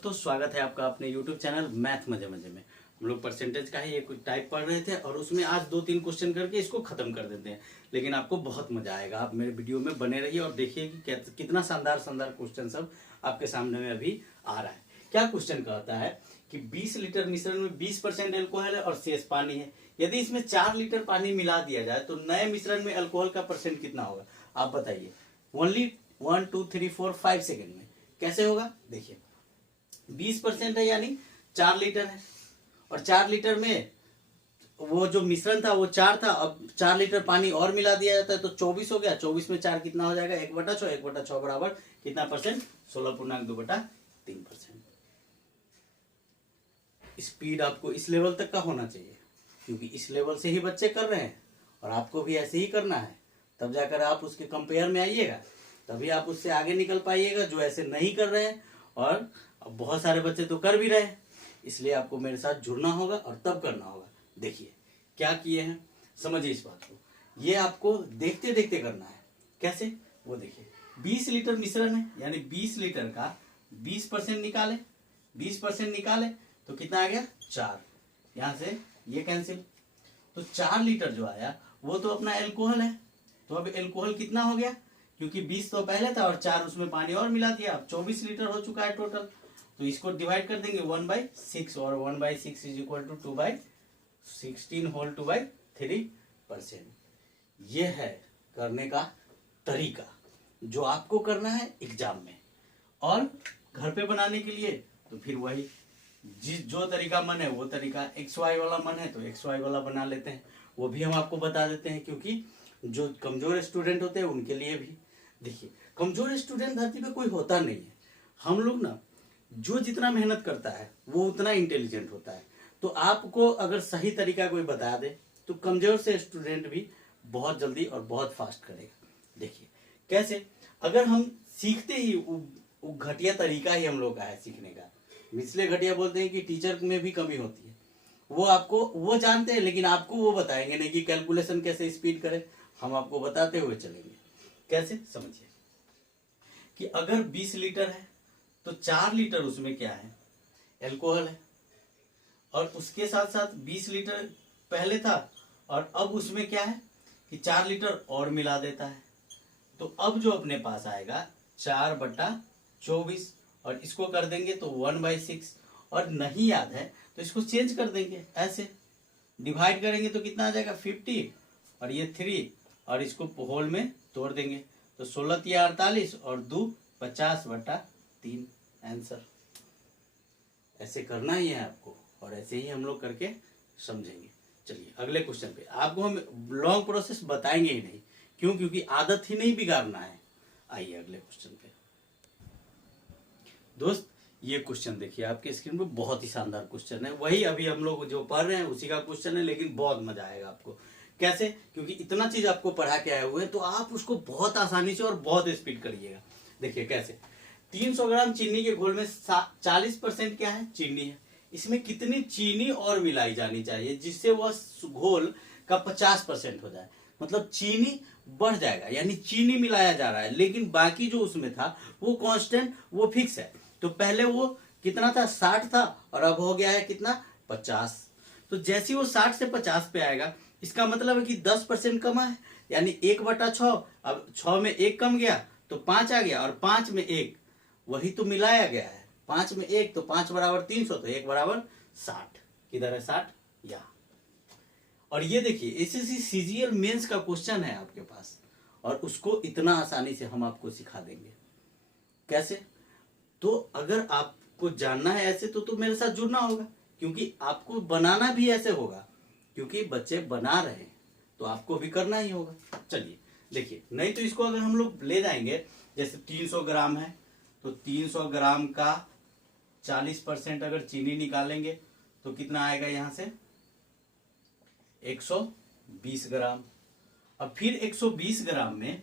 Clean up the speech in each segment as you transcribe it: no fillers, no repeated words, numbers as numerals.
दोस्तों, स्वागत है आपका अपने YouTube चैनल मैथ मजे मजे में। हम लोग परसेंटेज का ही एक टाइप पढ़ रहे थे और उसमें आज 2-3 क्वेश्चन करके इसको खत्म कर देते हैं। लेकिन आपको बहुत मजा आएगा, आप मेरे वीडियो में बने रहिए और देखिए कि कितना शानदार शानदार क्वेश्चन सब आपके सामने में अभी आ रहा है। क्या क्वेश्चन कहता है कि 20 लीटर मिश्रण में 20% एल्कोहल है और शेष पानी है। यदि इसमें 4 लीटर पानी मिला दिया जाए तो नए मिश्रण में अल्कोहल का परसेंट कितना होगा, आप बताइए। ओनली 1 2 3 4 5 सेकेंड में कैसे होगा, देखिए। 20% है यानी 4 लीटर है और 4 लीटर में वो जो मिश्रण था वो 4 था, अब 4 लीटर पानी और मिला दिया जाता है तो 24 हो गया। 24 में 4 कितना हो जाएगा, 1/6। 1/6 बराबर कितना परसेंट, 16.2/3%। स्पीड आपको इस लेवल तक का होना चाहिए क्योंकि इस लेवल से ही बच्चे कर रहे हैं और आपको भी ऐसे ही करना है। तब जाकर आप उसके कंपेयर में आइएगा, तभी आप उससे आगे निकल पाइएगा जो ऐसे नहीं कर रहे हैं। और अब बहुत सारे बच्चे तो कर भी रहे हैं, इसलिए आपको मेरे साथ जुड़ना होगा और तब करना होगा। देखिए क्या किए हैं, समझिए इस बात को। ये आपको देखते देखते करना है। कैसे, वो देखिए। 20 लीटर मिश्रण है यानी 20 लीटर का 20% निकाले। 20% निकाले तो कितना आ गया, 4। यहां से ये कैंसिल, तो 4 लीटर जो आया वो तो अपना एल्कोहल है। तो अब एल्कोहल कितना हो गया, क्योंकि 20 तो पहले था और 4 उसमें पानी और मिला दिया, अब 24 लीटर हो चुका है टोटल। तो इसको डिवाइड कर देंगे 1/6 और 1/6 इज इक्वल टू 2/16 होल 2/3%। ये है करने का तरीका जो आपको करना है एग्जाम में। और घर पे बनाने के लिए तो फिर वही जो तरीका मन है वो तरीका, XY वाला मन है तो XY वाला बना लेते हैं, वो भी हम आपको बता देते हैं। क्योंकि जो कमजोर स्टूडेंट होते हैं उनके लिए भी देखिए, कमजोर स्टूडेंट धरती पे कोई होता नहीं है। हम लोग ना जो जितना मेहनत करता है वो उतना इंटेलिजेंट होता है। तो आपको अगर सही तरीका कोई बता दे तो कमजोर से स्टूडेंट भी बहुत जल्दी और बहुत फास्ट करेगा। देखिए कैसे, अगर हम सीखते ही वो घटिया तरीका ही हम लोग का है सीखने का, इसलिए घटिया बोलते हैं कि टीचर में भी कमी होती है। वो आपको वो जानते हैं लेकिन आपको वो बताएंगे नहीं कि कैलकुलेशन कैसे स्पीड करें, हम आपको बताते हुए चलेंगे। कैसे, समझिए कि अगर 20 लीटर है तो 4 लीटर उसमें क्या है, एल्कोहल है। और उसके साथ साथ 20 लीटर पहले था और अब उसमें क्या है कि 4 लीटर और मिला देता है। तो अब जो अपने पास आएगा 4/24 और इसको कर देंगे तो 1/6। और नहीं याद है तो इसको चेंज कर देंगे, ऐसे डिवाइड करेंगे तो कितना आ जाएगा 50 और ये 3 और इसको होल में तोड़ देंगे तो 16×3 = 48 और 2 50/3 आंसर। ऐसे करना ही है आपको और ऐसे ही हम लोग करके समझेंगे। चलिए अगले क्वेश्चन पे। आपको हम लॉन्ग प्रोसेस बताएंगे ही नहीं, क्यों, क्योंकि आदत ही नहीं बिगाड़ना है। आइए अगले क्वेश्चन पे। दोस्त ये क्वेश्चन देखिए आपके स्क्रीन पे, बहुत ही शानदार क्वेश्चन है। वही अभी हम लोग जो पढ़ रहे हैं उसी का क्वेश्चन है, लेकिन बहुत मजा आएगा आपको। कैसे, क्योंकि इतना चीज आपको पढ़ा के आए हुए हैं तो आप उसको बहुत आसानी से और बहुत स्पीड करिएगा। देखिए कैसे, 300 ग्राम चीनी के घोल में 40% क्या है, चीनी है। इसमें कितनी चीनी और मिलाई जानी चाहिए जिससे वह घोल का 50% हो जाए। मतलब चीनी बढ़ जाएगा यानी चीनी मिलाया जा रहा है, लेकिन बाकी जो उसमें था वो कांस्टेंट, वो फिक्स है। तो पहले वो कितना था, 60 था और अब हो गया है कितना, 50। तो जैसे वो 60 से 50 पे आएगा, इसका मतलब है कि 10% कमा है यानी 1/6। अब 6 में 1 कम गया तो 5 आ गया और 5 में 1 वही तो मिलाया गया है। 5 में 1 तो 5 = 300 तो 1 = 60। किधर है 60, यहाँ। और ये देखिए एसएससी सीजीएल मेंस का क्वेश्चन है आपके पास और उसको इतना आसानी से हम आपको सिखा देंगे। कैसे, तो अगर आपको जानना है ऐसे तो मेरे साथ जुड़ना होगा, क्योंकि आपको बनाना भी ऐसे होगा, क्योंकि बच्चे बना रहे हैं तो आपको भी करना ही होगा। चलिए देखिए, नहीं तो इसको अगर हम लोग ले जाएंगे, जैसे 300 ग्राम है तो 300 ग्राम का 40% अगर चीनी निकालेंगे तो कितना आएगा, यहां से 120 ग्राम। अब फिर 120 ग्राम में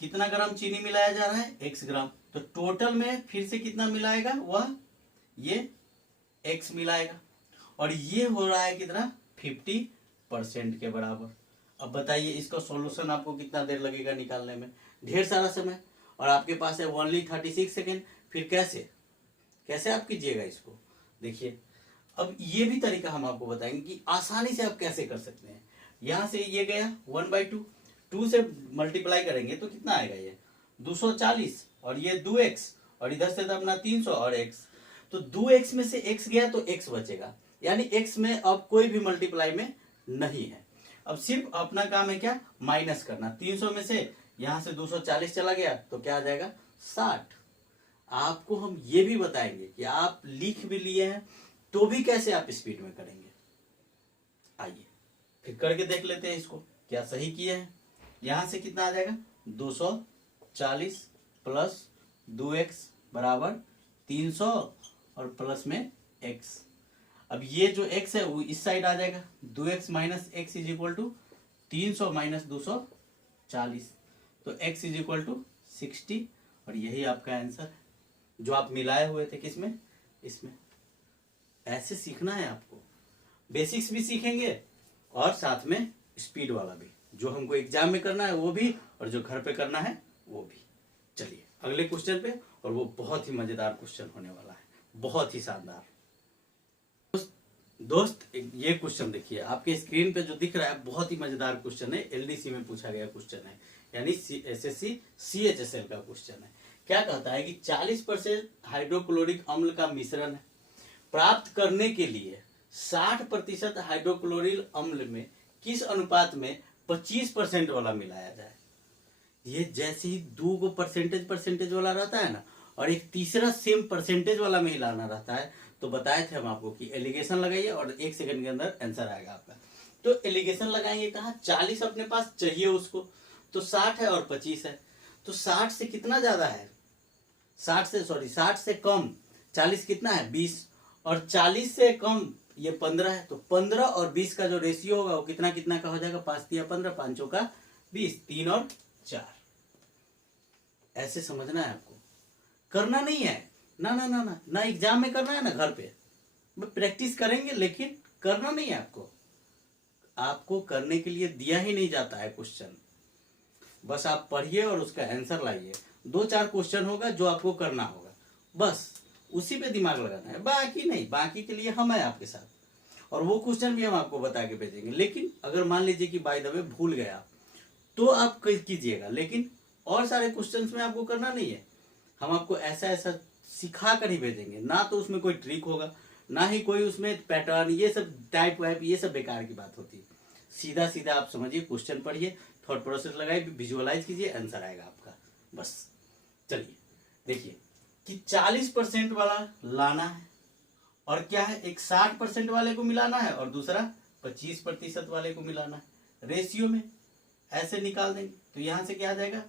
कितना ग्राम चीनी मिलाया जा रहा है, x ग्राम। तो टोटल में फिर से कितना मिलाएगा, वह ये x मिलाएगा और ये हो रहा है कितना, 50% के बराबर। अब बताइए इसका सॉल्यूशन आपको कितना देर लगेगा निकालने में, ढेर सारा समय। और आपके पास है ओनली 36 सेकेंड। फिर कैसे, कैसे आप कीजिएगा इसको, देखिए अब ये भी तरीका हम आपको बताएंगे कि आसानी से आप कैसे कर सकते हैं। यहां से ये गया 1/2, 2 से मल्टीप्लाई करेंगे तो कितना आएगा, ये 240 और ये 2x और इधर से तो अपना 300 और x, तो 2x में से x गया तो x बचेगा, यानी x में अब कोई भी मल्टीप्लाई में नहीं है। अब सिर्फ अपना काम है क्या, माइनस करना। 300 में से यहां से 240 चला गया तो क्या आ जाएगा 60। आपको हम ये भी बताएंगे कि आप लिख भी लिए हैं तो भी कैसे आप स्पीड में करेंगे। आइए फिर करके देख लेते हैं इसको, क्या सही किए हैं। यहां से कितना आ जाएगा 240 प्लस 2x बराबर 300 और प्लस में x। अब ये जो x है वो इस साइड आ जाएगा, 2x minus x is equal to 300 minus 240, तो x इज इक्वल टू 60 और यही आपका आंसर जो आप मिलाए हुए थे किसमें, इसमें। ऐसे सीखना है आपको, बेसिक्स भी सीखेंगे और साथ में स्पीड वाला भी, जो हमको एग्जाम में करना है वो भी और जो घर पे करना है वो भी। चलिए अगले क्वेश्चन पे, और वो बहुत ही मजेदार क्वेश्चन होने वाला है, बहुत ही शानदार। दोस्त ये क्वेश्चन देखिए आपके स्क्रीन पे जो दिख रहा है, बहुत ही मजेदार क्वेश्चन है, एलडीसी में पूछा गया क्वेश्चन है, यानी एसएससी सीएचएसएल का क्वेश्चन है। क्या कहता है कि 40% हाइड्रोक्लोरिक अम्ल का मिश्रण है, प्राप्त करने के लिए 60% हाइड्रोक्लोरिक अम्ल में किस अनुपात में 25% वाला मिलाया जाए। ये जैसे ही 2 को परसेंटेज वाला रहता है ना, और एक तीसरा सेम परसेंटेज वाला में हिलाना रहता है, तो बताए थे हम आपको कि एलिगेशन लगाइए और 1 सेकंड के अंदर आंसर आएगा आपका। तो एलिगेशन लगाएंगे कहा, 40 अपने पास चाहिए उसको, तो 60 है और 25 है, तो 60 से कितना ज्यादा है, 60 से कम 40 कितना है 20, और 40 से कम ये 15 है, तो 15 और 20 का जो रेशियो होगा वो कितना कितना का हो जाएगा, 5 तिया 15, 5 का 20, 3 और 4। ऐसे समझना है आपको, करना नहीं है ना ना ना ना ना एग्जाम में करना है ना घर पे, प्रैक्टिस करेंगे लेकिन करना नहीं है आपको। आपको करने के लिए दिया ही नहीं जाता है क्वेश्चन, बस आप पढ़िए और उसका आंसर लाइए। 2-4 क्वेश्चन होगा जो आपको करना होगा, बस उसी पे दिमाग लगाना है, बाकी नहीं। बाकी के लिए हम हैं आपके साथ, और वो क्वेश्चन भी हम आपको बता के भेजेंगे। लेकिन अगर मान लीजिए कि बाय द वे भूल गया तो आप कीजिएगा, लेकिन और सारे क्वेश्चंस में आपको करना नहीं है। हम आपको ऐसा ऐसा सिखा कर ही भेजेंगे, ना तो उसमें कोई ट्रिक होगा, ना ही कोई उसमें पैटर्न, ये सब टाइप वाइप ये सब बेकार की बात होती है। सीधा सीधा आप समझिए, क्वेश्चन पढ़िए, थॉट प्रोसेस लगाइए, विजुअलाइज कीजिए, आंसर आएगा आपका, बस। चलिए देखिए कि 40% वाला लाना है, और क्या है, एक 60% वाले को मिलाना है और दूसरा 25% वाले को मिलाना है। रेशियो में ऐसे निकाल देंगे तो यहां से क्या आ जाएगा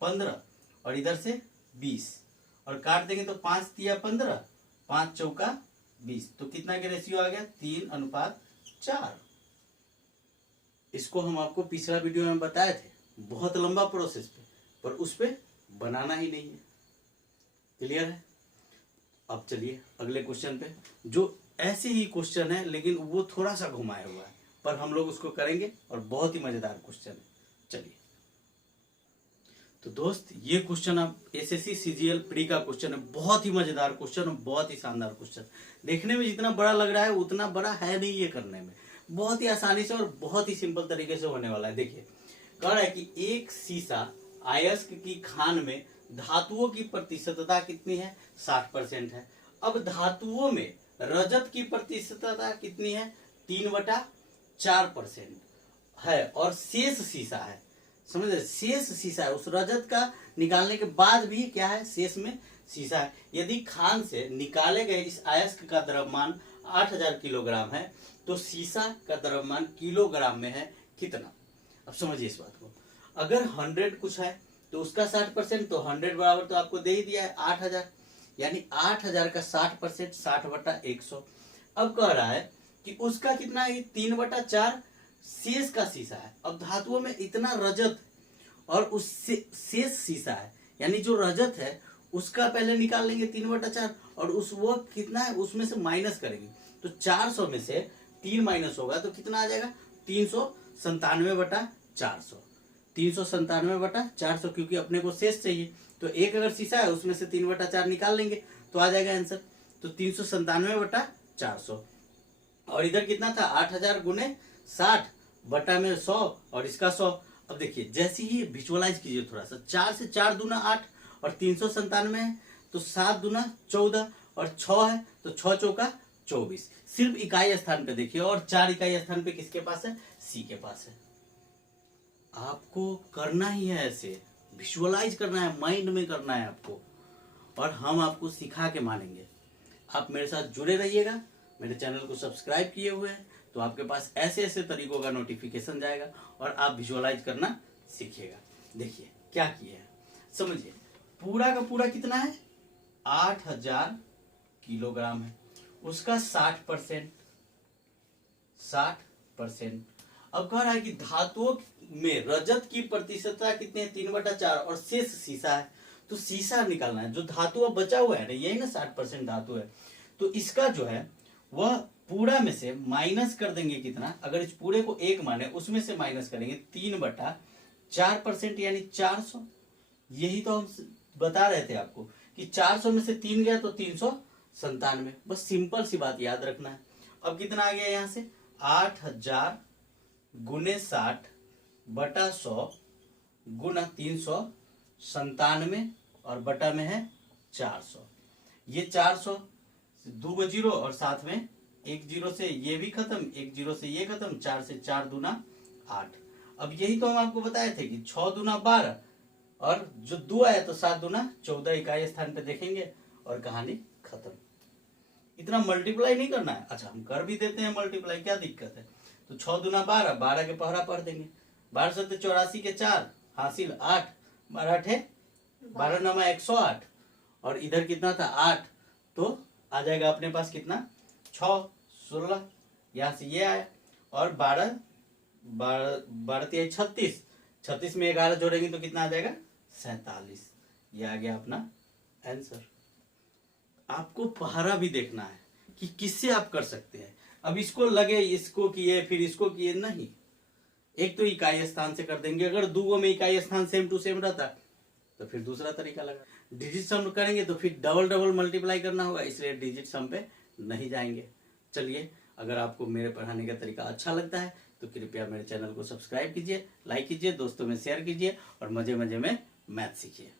15 और इधर से 20, और काट देंगे तो 5 तिया 15, 5 चौका 20, तो कितना के रेशियो आ गया 3:4। इसको हम आपको पिछला वीडियो में बताए थे, बहुत लंबा प्रोसेस पे, पर उस पे बनाना ही नहीं है। क्लियर है। अब चलिए अगले क्वेश्चन पे, जो ऐसे ही क्वेश्चन है लेकिन वो थोड़ा सा घुमाया हुआ है, पर हम लोग उसको करेंगे और बहुत ही मजेदार क्वेश्चन है। चलिए तो दोस्त ये क्वेश्चन आप एसएससी सीजीएल प्री का क्वेश्चन है, बहुत ही मजेदार क्वेश्चन और बहुत ही शानदार क्वेश्चन। देखने में जितना बड़ा लग रहा है उतना बड़ा है नहीं, ये करने में बहुत ही आसानी से और बहुत ही सिंपल तरीके से होने वाला है। देखिए कह रहा है कि एक सीसा अयस्क की खान में धातुओं की प्रतिशतता कितनी है, 60% है। अब धातुओं में रजत की प्रतिशतता कितनी है, 3/4% है, और शेष सीसा है, समझ रहे, शेष सीसा है, उस रजत का निकालने के बाद भी क्या है, शेष में सीसा है। यदि खान से निकाले गए इस अयस्क का द्रव्यमान 8000 किलोग्राम है, तो सीसा का द्रव्यमान किलोग्राम में है कितना। अब समझिए इस बात को, अगर 100 कुछ है तो उसका 60%, तो 100 बराबर तो आपको दे ही दिया है 8000, यानी 8000 का 60%, 60/100। अब कह रहा है कि उसका कितना है, 3/4 शेष का सीसा है। अब धातुओं में इतना रजत और उस शेष सीसा है, यानी जो रजत है उसका पहले निकाल लेंगे 3/4, और उस वो कितना है उसमें से माइनस करेंगे, तो 400 में से 3 माइनस होगा तो कितना आ जाएगा 397/400, 397/400, क्योंकि अपने को शेष चाहिए। तो एक अगर शीशा है उसमें से 3/4 निकाल लेंगे तो आ जाएगा आंसर। तो 397/400। और इधर कितना था, 8000 गुने 60 बटा में 100 और इसका 100। अब देखिए जैसे ही विजुअलाइज कीजिए थोड़ा सा, 4 से 4 दूना 8 और 397 है तो 7 दूना 14 और 6 है तो 6 चौका 24। सिर्फ इकाई स्थान पे देखिए, और 4 इकाई स्थान पे किसके पास है, सी के पास है। आपको करना ही है ऐसे, विजुअलाइज करना है, माइंड में करना है आपको, और हम आपको सिखा के मानेंगे। आप मेरे साथ जुड़े रहिएगा, मेरे चैनल को सब्सक्राइब किए हुए हैं तो आपके पास ऐसे ऐसे तरीकों का नोटिफिकेशन जाएगा और आप विजुअलाइज करना सीखिएगा। देखिए क्या किए हैं, समझिए। पूरा का पूरा कितना है, 8000 किलोग्राम है, उसका 60%। अब कह रहा है कि धातुओं में रजत की प्रतिशतता कितनी है, 3/4 और शेष सीसा है। तो सीसा निकालना है, जो धातु अब बचा हुआ है ना, यही ना 60% धातु है, तो इसका जो है वह पूरा में से माइनस कर देंगे कितना, अगर इस पूरे को 1 माने उसमें से माइनस करेंगे 3/4% यानी 400। यही तो हम बता रहे थे आपको कि 400 में से 3 गया तो 397। बस सिंपल सी बात याद रखना है। अब कितना आ गया यहाँ से, 8000 गुने 60 बटा 100 गुना 397 और बटा में है 400। ये 400 2 को 0 और साथ में 1 0 से ये भी खत्म, 1 0 से ये खत्म, 4 से 4 दूना 8। अब यही तो हम आपको बताए थे कि 6 दूना 12 और जो 2 आया तो 7 दूना 14 इकाई स्थान पे देखेंगे और कहानी खत्म। इतना मल्टीप्लाई नहीं करना है। अच्छा हम कर भी देते हैं मल्टीप्लाई, क्या दिक्कत है। तो 6 दूना 12, 12 के पहरा पढ़ देंगे, 12 से 84 के 4 हासिल 8, 12 नमा 108 और इधर कितना था 8, तो आ जाएगा अपने पास कितना 6 16, यहाँ से ये आया और 12 36, 36 में 11 जोड़ेंगे तो कितना आ जाएगा 47। ये आ गया अपना आंसर। आपको पहरा भी देखना है कि किससे आप कर सकते हैं। अब इसको लगे इसको किए फिर इसको किए, नहीं, एक तो इकाई स्थान से कर देंगे। अगर दो में इकाई स्थान सेम टू सेम रहता तो फिर दूसरा तरीका लगा। डिजिट सम करेंगे तो फिर डबल डबल मल्टीप्लाई करना होगा, इसलिए डिजिट सम पे नहीं जाएंगे। चलिए, अगर आपको मेरे पढ़ाने का तरीका अच्छा लगता है तो कृपया मेरे चैनल को सब्सक्राइब कीजिए, लाइक कीजिए, दोस्तों में शेयर कीजिए और मजे मजे में मैथ सीखिए।